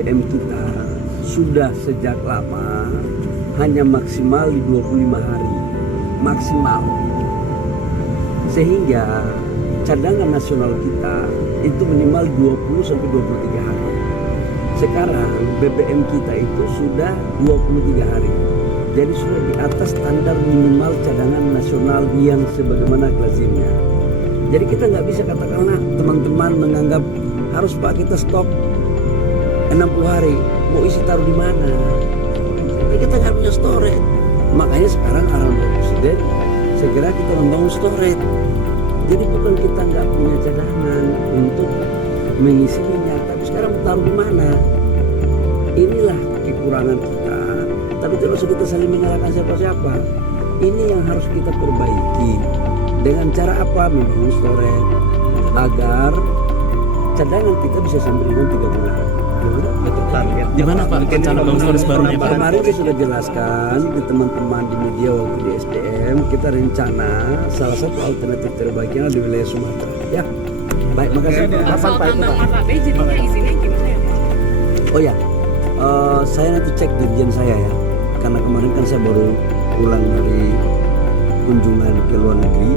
BBM kita sudah sejak lama hanya maksimal di 25 hari maksimal, sehingga cadangan nasional kita itu minimal 20-23 hari. Sekarang BBM kita itu sudah 23 hari, jadi sudah di atas standar minimal cadangan nasional yang sebagaimana lazimnya. Jadi kita nggak bisa katakanlah teman-teman menganggap harus Pak kita stok 60 hari, mau isi taruh di mana? Kita nggak punya storage. Makanya sekarang arahan Pak Presiden segera kita membangun storage. Jadi bukan kita nggak punya cadangan untuk mengisi minyak, tapi sekarang mau taruh di mana? Inilah kekurangan kita. Tapi tidak usah kita saling menyalahkan siapa-siapa. Ini yang harus kita perbaiki. Dengan cara apa? Membangun storage agar cadangan kita bisa sampai dengan 3 bulan. Betul target. Di mana Pak rencana bangun storage barunya Pak? Kemarin saya sudah jelaskan di teman-teman di media waktu di SDM, kita rencana salah satu alternatif terbaiknya di wilayah Sumatera. Ya, baik, makasih. Soal tambang Marabe jadinya izinnya gimana ya Pak? Oh ya, saya nanti cek dirjen saya ya, karena kemarin kan saya baru pulang dari kunjungan ke luar negeri.